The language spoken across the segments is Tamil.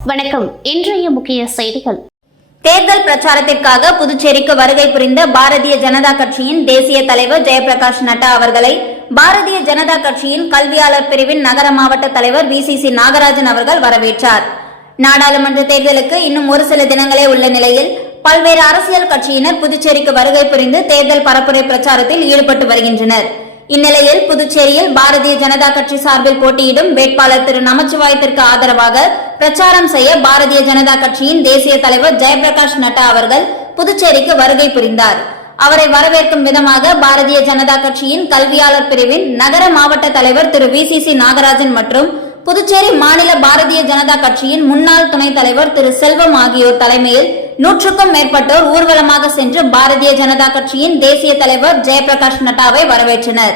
வணக்கம். இன்றைய முக்கிய செய்திகள். தேர்தல் பிரச்சாரத்திற்காக புதுச்சேரிக்கு வருகை புரிந்த பாரதிய ஜனதா கட்சியின் தேசிய தலைவர் ஜெயபிரகாஷ் நட்டா அவர்களை பாரதிய ஜனதா கட்சியின் கல்வியாளர் பிரிவின் நகர மாவட்ட தலைவர் விசிசி நாகராஜன் அவர்கள் வரவேற்றார். நாடாளுமன்ற தேர்தலுக்கு இன்னும் ஒரு சில தினங்களே உள்ள நிலையில் பல்வேறு அரசியல் கட்சியினர் புதுச்சேரிக்கு வருகை புரிந்து தேர்தல் பரப்புரை பிரச்சாரத்தில் ஈடுபட்டு வருகின்றனர். இந்நிலையில் புதுச்சேரியில் பாரதிய ஜனதா கட்சி சார்பில் போட்டியிடும் வேட்பாளர் திரு நமச்சிவாயத்திற்கு ஆதரவாக பிரச்சாரம் செய்ய பாரதிய ஜனதா கட்சியின் தேசிய தலைவர் ஜெயபிரகாஷ் நட்டா அவர்கள் புதுச்சேரிக்கு வருகை புரிந்தார். அவரை வரவேற்கும் விதமாக பாரதிய ஜனதா கட்சியின் கல்வியாளர் பிரிவின் நகர மாவட்ட தலைவர் திரு விசிசி நாகராஜன் மற்றும் புதுச்சேரி மாநில பாரதிய ஜனதா கட்சியின் முன்னாள் துணைத் தலைவர் திரு செல்வம் ஆகியோர் தலைமையில் 100க்கும் மேற்பட்டோர் ஊர்வலமாக சென்று பாரதிய ஜனதா கட்சியின் தேசிய தலைவர் ஜெயபிரகாஷ் நட்டாவை வரவேற்றனர்.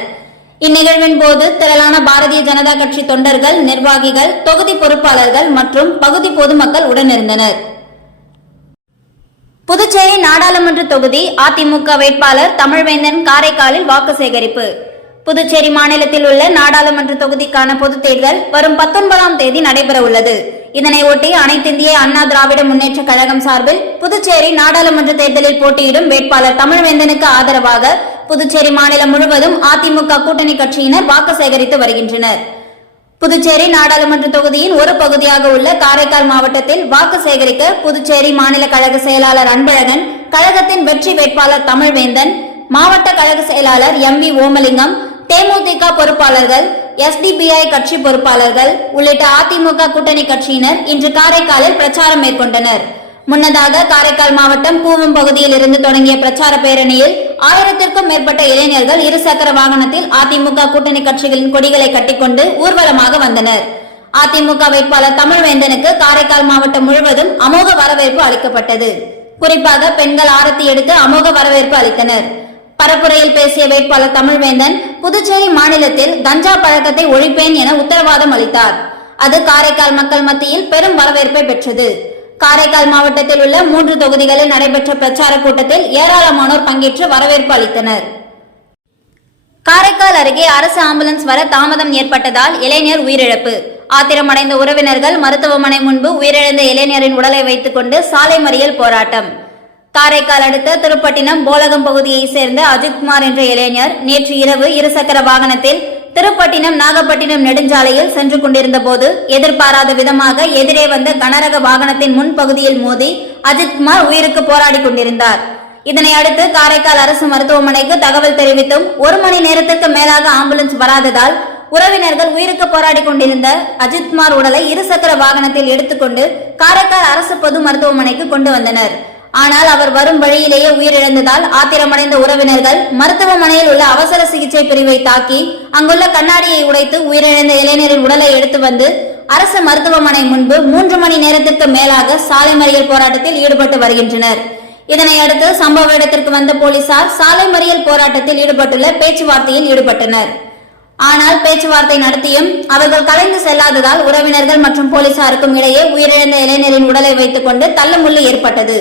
இந்நிகழ்வின் போது திரளான பாரதிய ஜனதா கட்சி தொண்டர்கள், நிர்வாகிகள், தொகுதி பொறுப்பாளர்கள் மற்றும் பகுதி பொதுமக்கள் உடனிருந்தனர். புதுச்சேரி நாடாளுமன்ற தொகுதி அதிமுக வேட்பாளர் தமிழ்வேந்தன் காரைக்காலில் வாக்கு சேகரிப்பு. புதுச்சேரி மாநிலத்தில் உள்ள நாடாளுமன்ற தொகுதிக்கான பொதுத் தேர்தல் வரும் 19ஆம் தேதி நடைபெற உள்ளது. இதனையொட்டி அனைத்திந்திய அண்ணா திராவிட முன்னேற்ற கழகம் சார்பில் புதுச்சேரி நாடாளுமன்ற தேர்தலில் போட்டியிடும் வேட்பாளர் தமிழ்வேந்தனுக்கு ஆதரவாக புதுச்சேரி மாநிலம் முழுவதும் அதிமுக கூட்டணி கட்சியினர் வாக்கு சேகரித்து வருகின்றனர். புதுச்சேரி நாடாளுமன்ற தொகுதியின் ஒரு பகுதியாக உள்ள காரைக்கால் மாவட்டத்தில் வாக்கு சேகரிக்க புதுச்சேரி மாநில கழக செயலாளர் அன்பழகன், கழகத்தின் வெற்றி வேட்பாளர் தமிழ்வேந்தன், மாவட்ட கழக செயலாளர் எம்.வி. ஓமலிங்கம், தேமுதிக பொறுப்பாளர்கள், SDPI கட்சி பொறுப்பாளர்கள் உள்ளிட்ட அதிமுக கூட்டணி கட்சியினர் இன்று காரைக்காலில் பிரச்சாரம் மேற்கொண்டனர். முன்னதாக காரைக்கால் மாவட்டம் கூவம் பகுதியில் இருந்து தொடங்கிய பிரச்சார பேரணியில் 1000த்திற்கும் மேற்பட்ட இளைஞர்கள் இருசக்கர வாகனத்தில் அதிமுக கூட்டணி கட்சிகளின் கொடிகளை கட்டிக்கொண்டு ஊர்வலமாக வந்தனர். அதிமுக வேட்பாளர் தமிழ்வேந்தனுக்கு காரைக்கால் மாவட்டம் முழுவதும் அமோக வரவேற்பு அளிக்கப்பட்டது. குறிப்பாக பெண்கள் ஆரத்தி எடுத்து அமோக வரவேற்பு அளித்தனர். பரப்புரையில் பேசிய வேட்பாளர் தமிழ்வேந்தன் புதுச்சேரி மாநிலத்தில் கஞ்சா பழக்கத்தை ஒழிப்பேன் என உத்தரவாதம் அளித்தார். அது காரைக்கால் மக்கள் மத்தியில் பெரும் வரவேற்பை பெற்றது. காரைக்கால் மாவட்டத்தில் உள்ள 3 தொகுதிகளில் நடைபெற்ற பிரச்சார கூட்டத்தில் ஏராளமானோர் பங்கேற்று வரவேற்பு அளித்தனர். காரைக்கால் அருகே அரசு ஆம்புலன்ஸ் வர தாமதம் ஏற்பட்டதால் இளைஞர் உயிரிழப்பு. ஆத்திரமடைந்த உறவினர்கள் மருத்துவமனை முன்பு உயிரிழந்த இளைஞரின் உடலை வைத்துக் கொண்டு சாலை மறியல் போராட்டம். காரைக்கால் அடுத்த திருப்பட்டினம் போலகம் பகுதியைச் சேர்ந்த அஜித்குமார் என்ற இளைஞர் நேற்று இரவு இருசக்கர வாகனத்தில் திருப்பட்டினம் நாகப்பட்டினம் நெடுஞ்சாலையில் சென்று கொண்டிருந்த போது எதிர்பாராத விதமாக எதிரே வந்த கனரக வாகனத்தின் முன்பகுதியில் மோதி அஜித்குமார் உயிருக்கு போராடி கொண்டிருந்தார். இதனை அடுத்து காரைக்கால் அரசு மருத்துவமனைக்கு தகவல் தெரிவித்தும் 1 மணி நேரத்திற்கு மேலாக ஆம்புலன்ஸ் வராததால் உறவினர்கள் உயிருக்கு போராடி கொண்டிருந்த அஜித்குமார் உடலை இருசக்கர வாகனத்தில் எடுத்துக்கொண்டு காரைக்கால் அரசு பொது மருத்துவமனைக்கு கொண்டு வந்தனர். ஆனால் அவர் வரும் வழியிலேயே உயிரிழந்ததால் ஆத்திரமடைந்த உறவினர்கள் மருத்துவமனையில் உள்ள அவசர சிகிச்சை பிரிவை தாக்கி அங்குள்ள கண்ணாடியை உடைத்து உயிரிழந்த இளைஞரின் உடலை எடுத்து வந்து அரசு மருத்துவமனை முன்பு 3 மணி நேரத்திற்கு மேலாக சாலை மறியல் போராட்டத்தில் ஈடுபட்டு வருகின்றனர். இதனையடுத்து சம்பவ இடத்திற்கு வந்த போலீசார் சாலை மறியல் போராட்டத்தில் ஈடுபட்டுள்ள பேச்சுவார்த்தையில் ஈடுபட்டனர். ஆனால் பேச்சுவார்த்தை நடத்தியும் அவர்கள் கலைந்து செல்லாததால் உறவினர்கள் மற்றும் போலீசாருக்கும் இடையே உயிரிழந்த இளைஞரின் உடலை வைத்துக் கொண்டு தள்ளுமுள்ளு ஏற்பட்டது.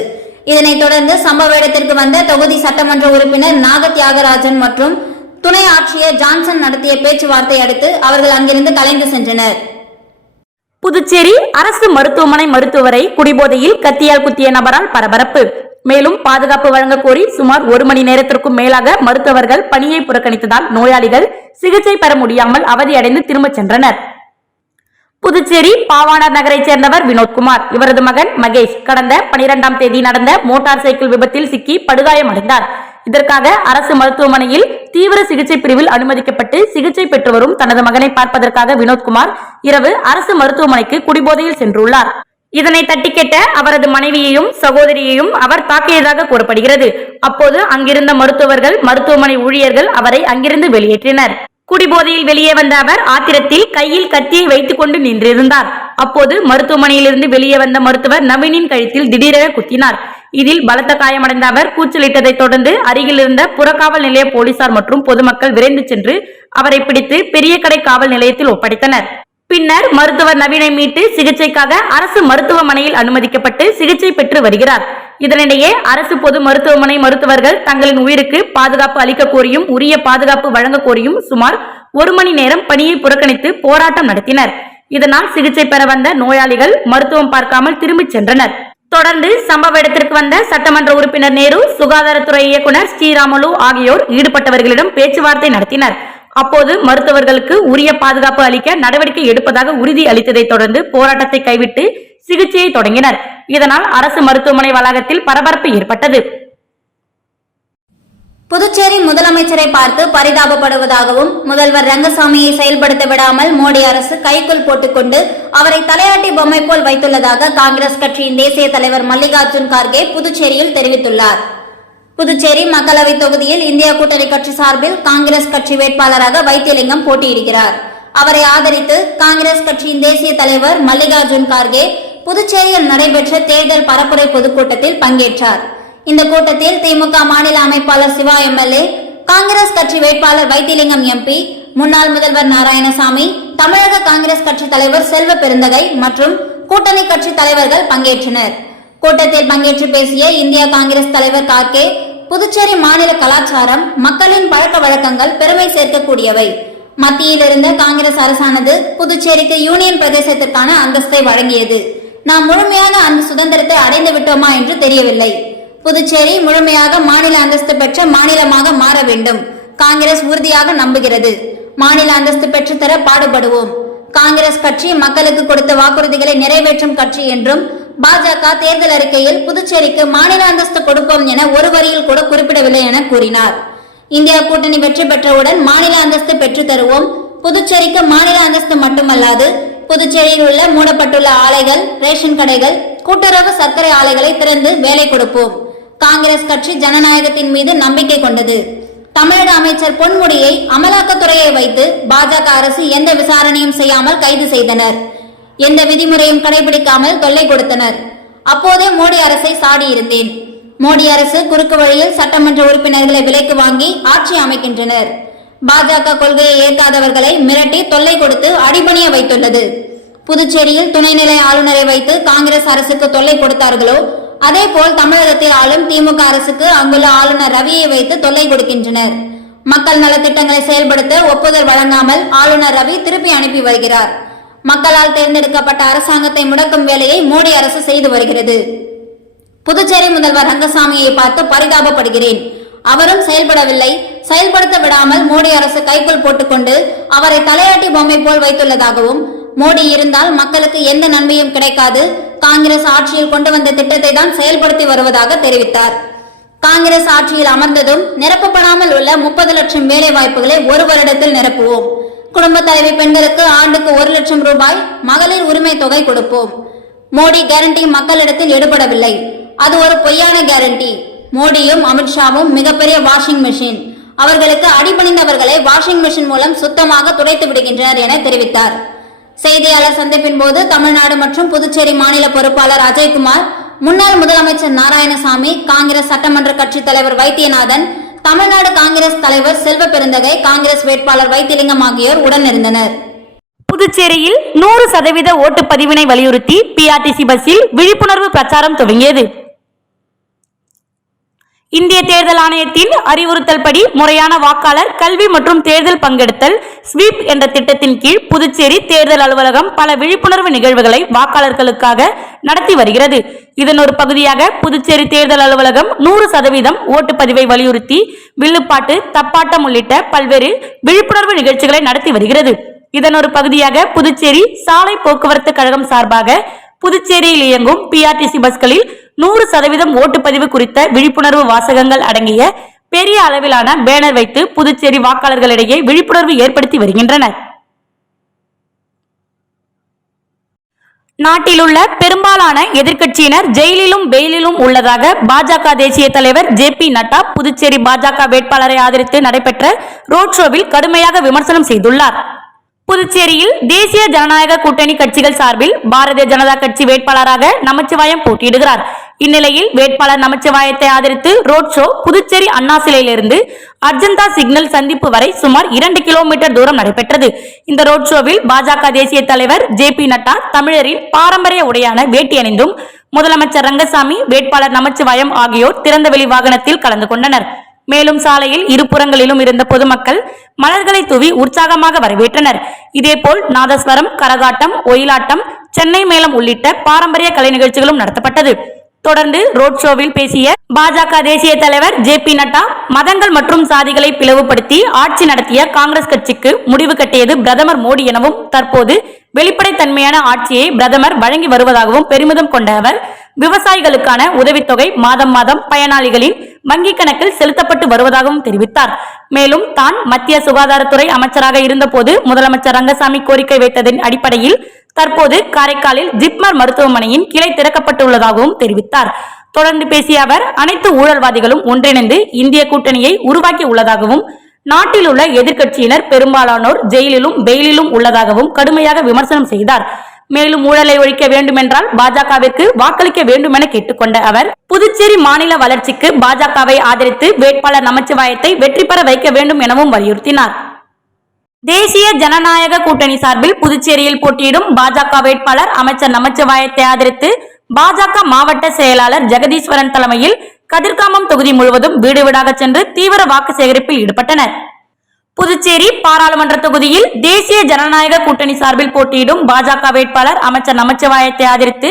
இதனைத் தொடர்ந்து சம்பவ இடத்திற்கு வந்த தொகுதி சட்டமன்ற உறுப்பினர் நாக தியாகராஜன் மற்றும் துணை ஆட்சியர் ஜான்சன் நடத்திய பேச்சுவார்த்தை அடுத்து அவர்கள் அங்கிருந்து கலைந்து சென்றனர். புதுச்சேரி அரசு மருத்துவமனை மருத்துவரை குடிபோதையில் கத்தியால் குத்திய நபரால் பரபரப்பு. மேலும் பாதுகாப்பு வழங்க கோரி சுமார் 1 மணி நேரத்திற்கும் மேலாக மருத்துவர்கள் பணியை புறக்கணித்ததால் நோயாளிகள் சிகிச்சை பெற முடியாமல் அவதியடைந்து திரும்பச் சென்றனர். புதுச்சேரி பாவாணர் நகரைச் சேர்ந்தவர் வினோத்குமார். இவரது மகன் மகேஷ் கடந்த 12ஆம் தேதி நடந்த மோட்டார் சைக்கிள் விபத்தில் சிக்கி படுகாயமடைந்தார். இதற்காக அரசு மருத்துவமனையில் தீவிர சிகிச்சை பிரிவில் அனுமதிக்கப்பட்டு சிகிச்சை பெற்று வரும் தனது மகனை பார்ப்பதற்காக வினோத்குமார் இரவு அரசு மருத்துவமனைக்கு குடிபோதையில் சென்றுள்ளார். இதனை தட்டி கேட்ட அவரது மனைவியையும் சகோதரியையும் அவர் தாக்கியதாக கூறப்படுகிறது. அப்போது அங்கிருந்த மருத்துவர்கள், மருத்துவமனை ஊழியர்கள் அவரை அங்கிருந்து வெளியேற்றினர். குடிபோதையில் வெளியே வந்த அவர் ஆத்திரத்தில் கையில் கத்தியை வைத்துக் கொண்டு நின்றிருந்தார். அப்போது மருத்துவமனையிலிருந்து வெளியே வந்த மருத்துவர் நவீனின் கழுத்தில் திடீரென குத்தினார். இதில் பலத்த காயமடைந்த அவர் கூச்சலிட்டதை தொடர்ந்து அருகில் இருந்த புறக்காவல் நிலைய போலீசார் மற்றும் பொதுமக்கள் விரைந்து சென்று அவரை பிடித்து பெரிய கடை காவல் நிலையத்தில் ஒப்படைத்தனர். பின்னர் மருத்துவர் நவீனை மீட்டு சிகிச்சைக்காக அரசு மருத்துவமனையில் அனுமதிக்கப்பட்டு சிகிச்சை பெற்று வருகிறார். இதனிடையே அரசு பொது மருத்துவமனை மருத்துவர்கள் தங்களின் உயிருக்கு பாதுகாப்பு அளிக்க கோரியும் உரிய பாதுகாப்பு வழங்க கோரியும் சுமார் 1 மணி நேரம் பணியை புறக்கணித்து போராட்டம் நடத்தினர். இதனால் சிகிச்சை பெற வந்த நோயாளிகள் மருத்துவம் பார்க்காமல் திரும்பிச் சென்றனர். தொடர்ந்து சம்பவ இடத்திற்கு வந்த சட்டமன்ற உறுப்பினர் நேரு, சுகாதாரத்துறை இயக்குனர் ஸ்ரீராமுலு ஆகியோர் ஈடுபட்டவர்களிடம் பேச்சுவார்த்தை நடத்தினர். அப்போது மருத்துவர்களுக்கு உரிய பாதுகாப்பு அளிக்க நடவடிக்கை எடுப்பதாக உறுதி அளித்ததை தொடர்ந்து போராட்டத்தை கைவிட்டு சிகிச்சையை தொடங்கினர். இதனால் அரசு மருத்துவமனை வளாகத்தில் பரபரப்பு ஏற்பட்டது. புதுச்சேரி முதலமைச்சரை பார்த்து பரிதாபப்படுவதாகவும் முதல்வர் ரங்கசாமியை செயல்படுத்த விடாமல் மோடி அரசு கைக்குள் போட்டுக்கொண்டு அவரை தலையாட்டி பொம்மை போல் வைத்துள்ளதாக காங்கிரஸ் கட்சியின் தேசிய தலைவர் மல்லிகார்ஜுன் கார்கே புதுச்சேரியில் தெரிவித்துள்ளார். புதுச்சேரி மக்களவை தொகுதியில் இந்தியா கூட்டணி கட்சி சார்பில் காங்கிரஸ் கட்சி வேட்பாளராக வைத்தியலிங்கம் போட்டியிடுகிறார். அவரை ஆதரித்து காங்கிரஸ் கட்சியின் தேசிய தலைவர் மல்லிகார்ஜுன் கார்கே புதுச்சேரியில் நடைபெற்ற தேர்தல் பரப்புரை பொதுக்கூட்டத்தில் பங்கேற்றார். இந்த கூட்டத்தில் திமுக மாநில அமைப்பாளர் சிவா எம்எல்ஏ, காங்கிரஸ் கட்சி வேட்பாளர் வைத்திலிங்கம் எம்பி, முன்னாள் முதல்வர் நாராயணசாமி, தமிழக காங்கிரஸ் கட்சி தலைவர் செல்வ பெருந்தகை மற்றும் கூட்டணி கட்சி தலைவர்கள் பங்கேற்றனர். கூட்டத்தில் பங்கேற்று பேசிய இந்தியா காங்கிரஸ் தலைவர் கார்கே, புதுச்சேரி மாநில கலாச்சாரம், மக்களின் பழக்க வழக்கங்கள் பெருமை சேர்க்கக்கூடியவை. மத்தியில் இருந்த காங்கிரஸ் அரசானது புதுச்சேரிக்கு யூனியன் பிரதேசத்திற்கான அந்தஸ்தை வழங்கியது. நாம் முழுமையாக அந்த சுதந்திரத்தை அடைந்து விட்டோமா என்று தெரியவில்லை. புதுச்சேரி முழுமையாக மாநில அந்தஸ்து பெற்ற மாநிலமாக மாற வேண்டும். காங்கிரஸ் உறுதியாக நம்புகிறது. மாநில அந்தஸ்து பெற்றுத்தர பாடுபடுவோம். காங்கிரஸ் கட்சி மக்களுக்கு கொடுத்த வாக்குறுதிகளை நிறைவேற்றும் கட்சி என்றும் பாஜக தேர்தல் அறிக்கையில் புதுச்சேரிக்கு மாநில அந்தஸ்து கொடுப்போம் என ஒரு வரியில் கூட குறிப்பிடவில்லை என கூறினார். இந்தியா கூட்டணி வெற்றி பெற்றவுடன் மாநில அந்தஸ்து பெற்று தருவோம். புதுச்சேரிக்கு மாநில அந்தஸ்து மட்டுமல்லாது புதுச்சேரியில் உள்ள மூடப்பட்டுள்ள ஆலைகள், ரேஷன் கடைகள், கூட்டுறவு சர்க்கரை ஆலைகளை திறந்து வேலை கொடுப்போம். காங்கிரஸ் கட்சி ஜனநாயகத்தின் மீது நம்பிக்கை கொண்டது. தமிழக அமைச்சர் பொன்முடியை அமலாக்கத்துறையை வைத்து பாஜக அரசு எந்த விசாரணையும் செய்யாமல் கைது செய்தனர். எந்த விதிமுறையும் கடைபிடிக்காமல் தொல்லை கொடுத்தனர். அப்போதே மோடி அரசை சாடியிருந்தேன். மோடி அரசு குறுக்கு வழியில் சட்டமன்ற உறுப்பினர்களை விலைக்கு வாங்கி ஆட்சி அமைக்கின்றனர். பாஜக கொள்கையை ஏற்காதவர்களை மிரட்டி தொல்லை கொடுத்து அடிபணிய வைத்துள்ளது. புதுச்சேரியில் துணைநிலை ஆளுநரை வைத்து காங்கிரஸ் அரசுக்கு தொல்லை கொடுத்தார்களோ அதேபோல் தமிழகத்தில் ஆளும் திமுக அரசுக்கு அங்குள்ள ஆளுநர் ரவியை வைத்து தொல்லை கொடுக்கின்றனர். மக்கள் நலத்திட்டங்களை செயல்படுத்த ஒப்புதல் வழங்காமல் ஆளுநர் ரவி திருப்பி அனுப்பி வருகிறார். மக்களால் தேர்ந்தெடுக்கப்பட்ட அரசாங்கத்தை முடக்கும் வேலையை மோடி அரசு செய்து வருகிறது. புதுச்சேரி முதல்வர் ரங்கசாமியை பார்த்து பரிதாபப்படுகிறேன். அவரும் செயல்படவில்லை. செயல்படுத்த விடாமல் மோடி அரசு கைக்குள் போட்டுக்கொண்டு அவரை தலையாட்டி பொம்மை போல் வைத்துள்ளதாகவும், மோடி இருந்தால் மக்களுக்கு எந்த நன்மையும் கிடைக்காது, காங்கிரஸ் ஆட்சியில் கொண்டு வந்த திட்டத்தை தான் செயல்படுத்தி வருவதாக தெரிவித்தார். காங்கிரஸ் ஆட்சியில் அமர்ந்ததும் நிரப்பப்படாமல் உள்ள 30 லட்சம் வேலை வாய்ப்புகளை ஒரு வருடத்தில் நிரப்புவோம். குடும்ப தலைவி பெண்களுக்கு ஆண்டுக்கு 1 லட்சம் ரூபாய் மகளிர் உரிமை தொகை கொடுப்போம். மோடி கேரண்டி மக்களிடத்தில் எடுபடவில்லை. அது ஒரு பொய்யான கேரண்டி. மோடியும் அமித்ஷாவும் மிகப்பெரிய வாஷிங் மெஷின். அவர்களுக்கு அடிபணிந்தவர்களை வாஷிங் மெஷின் மூலம் சுத்தமாக துடைத்து விடுகின்றனர் என தெரிவித்தார். செய்தியாளர் சந்திப்பின் போது தமிழ்நாடு மற்றும் புதுச்சேரி மாநில பொறுப்பாளர் அஜய்குமார், முன்னாள் முதலமைச்சர் நாராயணசாமி, காங்கிரஸ் சட்டமன்ற கட்சி தலைவர் வைத்தியநாதன், தமிழ்நாடு காங்கிரஸ் தலைவர் செல்வ பெருந்தகை, காங்கிரஸ் வேட்பாளர் வைத்திலிங்கம் ஆகியோர் உடனிருந்தனர். புதுச்சேரியில் 100% ஓட்டுப்பதிவினை வலியுறுத்தி பிஆர்டிசி பஸ்ஸில் விழிப்புணர்வு பிரச்சாரம் துவங்கியது. இந்திய தேர்தல் ஆணையத்தின் அறிவுறுத்தல் படி முறையான வாக்காளர் கல்வி மற்றும் தேர்தல் பங்கெடுத்தல் ஸ்வீப் என்ற திட்டத்தின் கீழ் புதுச்சேரி தேர்தல் அலுவலகம் பல விழிப்புணர்வு நிகழ்வுகளை வாக்காளர்களுக்காக நடத்தி வருகிறது. இதன் ஒரு பகுதியாக புதுச்சேரி தேர்தல் அலுவலகம் 100% ஓட்டுப்பதிவை வலியுறுத்தி வில்லுப்பாட்டு, தப்பாட்டம் உள்ளிட்ட பல்வேறு விழிப்புணர்வு நிகழ்ச்சிகளை நடத்தி வருகிறது. இதன் ஒரு பகுதியாக புதுச்சேரி சாலை போக்குவரத்து கழகம் சார்பாக புதுச்சேரியில் இயங்கும் பிஆர்டிசி பஸ்களில் 100% ஓட்டுப்பதிவு குறித்த விழிப்புணர்வு வாசகங்கள் அடங்கிய பெரிய அளவிலான பேனர் வைத்து புதுச்சேரி வாக்காளர்களிடையே விழிப்புணர்வு ஏற்படுத்தி வருகின்றனர். நாட்டிலுள்ள பெரும்பாலான எதிர்க்கட்சியினர் ஜெயிலிலும் பெயிலிலும் உள்ளதாக பாஜக தேசிய தலைவர் ஜே.பி. நட்டா புதுச்சேரி பாஜக வேட்பாளரை ஆதரித்து நடைபெற்ற ரோட் ஷோவில் கடுமையாக விமர்சனம் செய்துள்ளார். புதுச்சேரியில் தேசிய ஜனநாயக கூட்டணி கட்சிகள் சார்பில் பாரதிய ஜனதா கட்சி வேட்பாளராக நமச்சிவாயம் போட்டியிடுகிறார். இந்நிலையில் வேட்பாளர் நமச்சிவாயத்தை ஆதரித்து ரோட் ஷோ புதுச்சேரி அண்ணா சிலையிலிருந்து அர்ஜந்தா சிக்னல் சந்திப்பு வரை சுமார் 2 கிலோமீட்டர் தூரம் நடைபெற்றது. இந்த ரோட் ஷோவில் பாஜக தேசிய தலைவர் ஜே.பி. நட்டா தமிழரின் பாரம்பரிய உடையான வேட்டி அணிந்தும் முதலமைச்சர் ரங்கசாமி, வேட்பாளர் நமச்சிவாயம் ஆகியோர் திறந்தவெளி வாகனத்தில் கலந்து கொண்டனர். மேலும் சாலையில் இருபுறங்களிலும் இருந்த பொதுமக்கள் மலர்களை தூவி உற்சாகமாக வரவேற்றனர். இதேபோல் நாதஸ்வரம், கரகாட்டம், ஒயிலாட்டம், சென்னை மேளம் உள்ளிட்ட பாரம்பரிய கலை நிகழ்ச்சிகளும் நடத்தப்பட்டது. தொடர்ந்து ரோட் ஷோவில் பேசிய பாஜக தேசிய தலைவர் JP நட்டா, மதங்கள் மற்றும் சாதிகளை பிளவுபடுத்தி ஆட்சி நடத்திய காங்கிரஸ் கட்சிக்கு முடிவு கட்டியது பிரதமர் மோடி எனவும், தற்போது வெளிப்படைத்தன்மையான ஆட்சியை பிரதமர் வழங்கி வருவதாகவும் பெருமிதம் கொண்ட அவர், விவசாயிகளுக்கான உதவித்தொகை மாதம் மாதம் பயனாளிகளின் வங்கிக் கணக்கில் செலுத்தப்பட்டு வருவதாகவும் தெரிவித்தார். மேலும் தான் மத்திய சுகாதாரத்துறை அமைச்சராக இருந்தபோது முதலமைச்சர் ரங்கசாமி கோரிக்கை வைத்ததன் அடிப்படையில் தற்போது காரைக்காலில் ஜிப்மர் மருத்துவமனையின் கிளை திறக்கப்பட்டுள்ளதாகவும் தெரிவித்தார். தொடர்ந்து பேசிய அவர், அனைத்து ஊழல்வாதிகளும் ஒன்றிணைந்து இந்திய கூட்டணியை உருவாக்கி உள்ளதாகவும், நாட்டில் உள்ள எதிர்க்கட்சியினர் பெரும்பாலானோர் ஜெயிலிலும் பெயிலிலும் உள்ளதாகவும் கடுமையாக விமர்சனம் செய்தார். மேலும் ஊழலை ஒழிக்க வேண்டுமென்றால் பாஜகவிற்கு வாக்களிக்க வேண்டும் என கேட்டுக்கொண்ட அவர், புதுச்சேரி மாநில வளர்ச்சிக்கு பாஜகவை ஆதரித்து வேட்பாளர் நமச்சிவாயத்தை வெற்றி பெற வைக்க வேண்டும் எனவும் வலியுறுத்தினார். தேசிய ஜனநாயக கூட்டணி சார்பில் புதுச்சேரியில் போட்டியிடும் பாஜக வேட்பாளர் அமைச்சர் நமச்சிவாயத்தை ஆதரித்து பாஜக மாவட்ட செயலாளர் ஜெகதீஸ்வரன் தலைமையில் கதிர்காமம் தொகுதி முழுவதும் வீடு வீடாக சென்று தீவிர வாக்கு சேகரிப்பில் ஈடுபட்டனர். புதுச்சேரி பாராளுமன்ற தொகுதியில் தேசிய ஜனநாயக கூட்டணி சார்பில் போட்டியிடும் பாஜக வேட்பாளர் அமைச்சர் நமச்சிவாயத்தை ஆதரித்து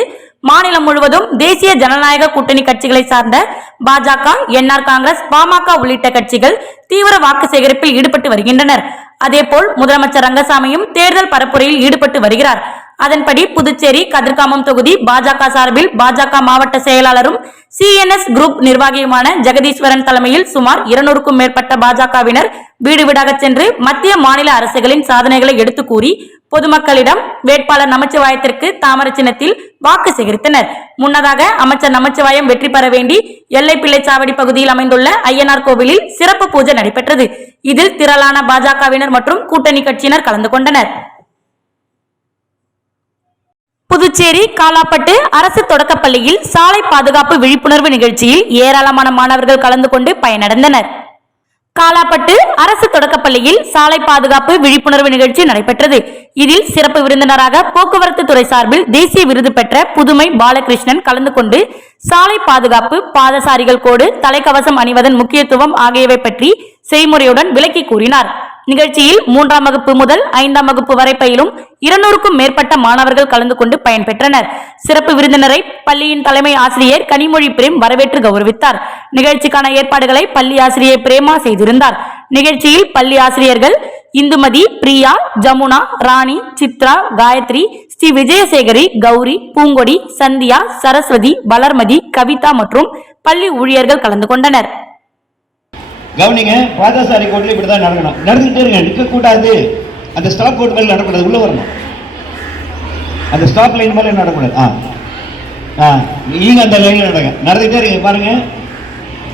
மாநிலம் முழுவதும் தேசிய ஜனநாயக கூட்டணி கட்சிகளை சார்ந்த பாஜக, NR காங்கிரஸ், பாமக உள்ளிட்ட கட்சிகள் தீவிர வாக்கு சேகரிப்பில் ஈடுபட்டு வருகின்றனர். அதேபோல் முதலமைச்சர் ரங்கசாமியும் தேர்தல் பரப்புரையில் ஈடுபட்டு வருகிறார். அதன்படி புதுச்சேரி கதிர்காமம் தொகுதி பாஜக சார்பில் பாஜக மாவட்ட செயலாளரும் CNS குரூப் நிர்வாகியுமான ஜெகதீஸ்வரன் தலைமையில் சுமார் 200க்கும் மேற்பட்ட பாஜகவினர் வீடு வீடாக சென்று மத்திய மாநில அரசுகளின் சாதனைகளை எடுத்து கூறி பொதுமக்களிடம் வேட்பாளர் நமச்சிவாயத்திற்கு தாமரை சின்னத்தில் வாக்கு சேகரித்தனர். முன்னதாக அமைச்சர் நமச்சிவாயம் வெற்றி பெற வேண்டி எல்லைப்பிள்ளைச்சாவடி பகுதியில் அமைந்துள்ள ஐயனார் கோவிலில் சிறப்பு பூஜை நடைபெற்றது. இதில் திரளான பாஜகவினர் மற்றும் கூட்டணி கட்சியினர் கலந்து கொண்டனர். புதுச்சேரி காலாப்பட்டு அரசு தொடக்கப்பள்ளியில் சாலை பாதுகாப்பு விழிப்புணர்வு நிகழ்ச்சியில் ஏராளமான மாணவர்கள் கலந்து கொண்டு பயனடைந்தனர். காலாப்பட்டு அரசு தொடக்கப்பள்ளியில் சாலை பாதுகாப்பு விழிப்புணர்வு நிகழ்ச்சி நடைபெற்றது. இதில் சிறப்பு விருந்தினராக போக்குவரத்து துறை சார்பில் தேசிய விருது பெற்ற புதுமை பாலகிருஷ்ணன் கலந்து கொண்டு சாலை பாதுகாப்பு, பாதசாரிகள் கோடு, தலைக்கவசம் அணிவதன் முக்கியத்துவம் ஆகியவை பற்றி செய்முறையுடன் விளக்கி கூறினார். நிகழ்ச்சியில் 3ஆம் வகுப்பு முதல் 5ஆம் வகுப்பு வரை பயிலும் 200க்கும் மேற்பட்ட மாணவர்கள் கலந்து கொண்டு பயன்பெற்றனர். சிறப்பு விருந்தினரை பள்ளியின் தலைமை ஆசிரியர் கனிமொழி பிரேம் வரவேற்று கௌரவித்தார். நிகழ்ச்சிக்கான ஏற்பாடுகளை பள்ளி ஆசிரியர் பிரேமா செய்திருந்தார். நிகழ்ச்சியில் பள்ளி ஆசிரியர்கள் இந்துமதி, பிரியா, ஜமுனா, ராணி, சித்ரா, காயத்ரி, ஸ்ரீ விஜயசேகரி, கௌரி, பூங்கொடி, சந்தியா, சரஸ்வதி, வளர்மதி, கவிதா மற்றும் பள்ளி ஊழியர்கள் கலந்து கொண்டனர். கவனிங்க, பாதசாரி கோட்டில் இப்படிதான் நடக்கணும். நடந்துகிட்டே இருங்க, நிற்க கூடாது. அந்த ஸ்டாப் கோட் மேல நடக்கூடாது, உள்ள வரணும். அந்த ஸ்டாப் லைன் மேல நடக்கூடாது. நீங்க அந்த லைன்ல நடந்துகிட்டே இருங்க. பாருங்க,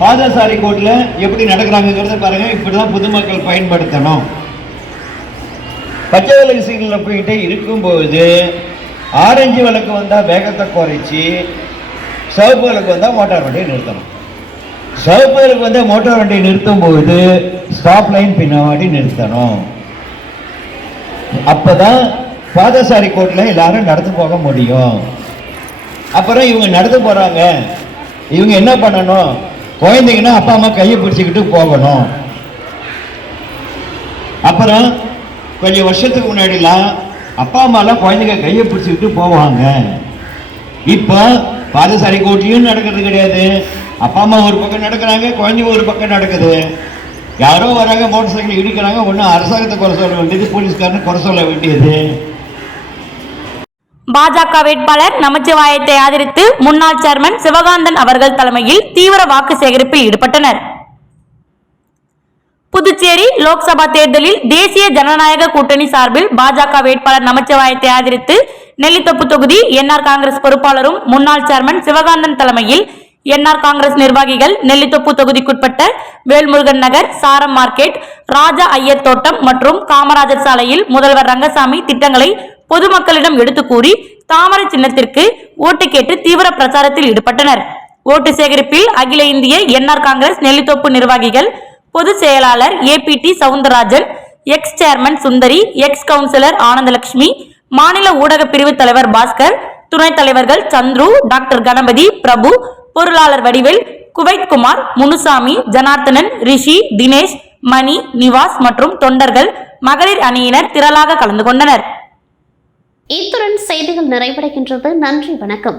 பாதசாரி கோட்டில் எப்படி நடக்கிறாங்கிறத பாருங்க. இப்படிதான் பொதுமக்கள் பயன்படுத்தணும். பச்சை விளக்கு சிக்னல் போயிட்டே இருக்கும்போது ஆரஞ்சு விளக்கு வந்தா வேகத்தை குறைச்சி சிவப்பு விளக்கு வந்தா மோட்டார் வண்டியை நிறுத்தணும். சிவப்பு விளக்கு வந்து மோட்டார் வண்டியை நிறுத்தும் போது ஸ்டாப் லைன் பின்னாடி நிறுத்தணும். அப்பதான் பாதசாரி கோட்டில் எல்லாரும் நடந்து போக முடியும். அப்புறம் இவங்க நடந்து போறாங்க, இவங்க என்ன பண்ணணும்? குழந்தைங்கன்னா அப்பா அம்மா கையை பிடிச்சிக்கிட்டு போகணும். அப்புறம் கொஞ்சம் வருஷத்துக்கு முன்னாடிலாம் அப்பா அம்மாலாம் குழந்தைங்க கையை பிடிச்சிக்கிட்டு போவாங்க. இப்போ பாதசாரி கோட்டிலையும் நடக்கிறது கிடையாது. அப்பா அம்மா ஒரு பக்கம் நடக்கிறாங்க, குழந்தைங்க ஒரு பக்கம் நடக்குது. யாரோ வராங்க, மோட்டார் சைக்கிள் இடிக்கிறாங்க. ஒன்றும் அரசாங்கத்தை குறை சொல்ல வேண்டியது, போலீஸ்காரனை குறை சொல்ல வேண்டியது. பாஜக வேட்பாளர் நமச்சிவாயத்தை ஆதரித்து முன்னாள் சேர்மன் சிவகாந்தன் அவர்கள் தலைமையில் தீவிர வாக்கு சேகரிப்பில் ஈடுபட்டனர். புதுச்சேரி லோக்சபா தேர்தலில் தேசிய ஜனநாயக கூட்டணி சார்பில் பாஜக வேட்பாளர் நமச்சிவாயத்தை ஆதரித்து நெல்லித்தோப்பு தொகுதி NR காங்கிரஸ் பொறுப்பாளரும் முன்னாள் சேர்மன் சிவகாந்தன் தலைமையில் NR காங்கிரஸ் நிர்வாகிகள் நெல்லித்தோப்பு தொகுதிக்குட்பட்ட வேல்முருகன் நகர், சாரம் மார்க்கெட், ராஜா ஐயர் தோட்டம் மற்றும் காமராஜர் சாலையில் முதல்வர் ரங்கசாமி திட்டங்களை பொதுமக்களிடம் எடுத்து கூறி தாமரை சின்னத்திற்கு ஓட்டு கேட்டு தீவிர பிரச்சாரத்தில் ஈடுபட்டனர். ஓட்டு சேகரிப்பில் அகில இந்திய NR காங்கிரஸ் நெல்லித்தோப்பு நிர்வாகிகள், பொதுச் செயலாளர் APT சவுந்தரராஜன், எக்ஸ் சேர்மன் சுந்தரி, எக்ஸ் கவுன்சிலர் ஆனந்தலட்சுமி, மாநில ஊடக பிரிவு தலைவர் பாஸ்கர், துணைத் தலைவர்கள் சந்துரு, டாக்டர் கணபதி, பிரபு, பொருளாளர் வடிவேல், குவைத் குமார், முனுசாமி, ஜனார்த்தனன், ரிஷி, தினேஷ், மணி, நிவாஸ் மற்றும் தொண்டர்கள், மகளிர் அணியினர் திரளாக கலந்து கொண்டனர். இத்துடன் செய்திகள் நிறைவடைகின்றது. நன்றி, வணக்கம்.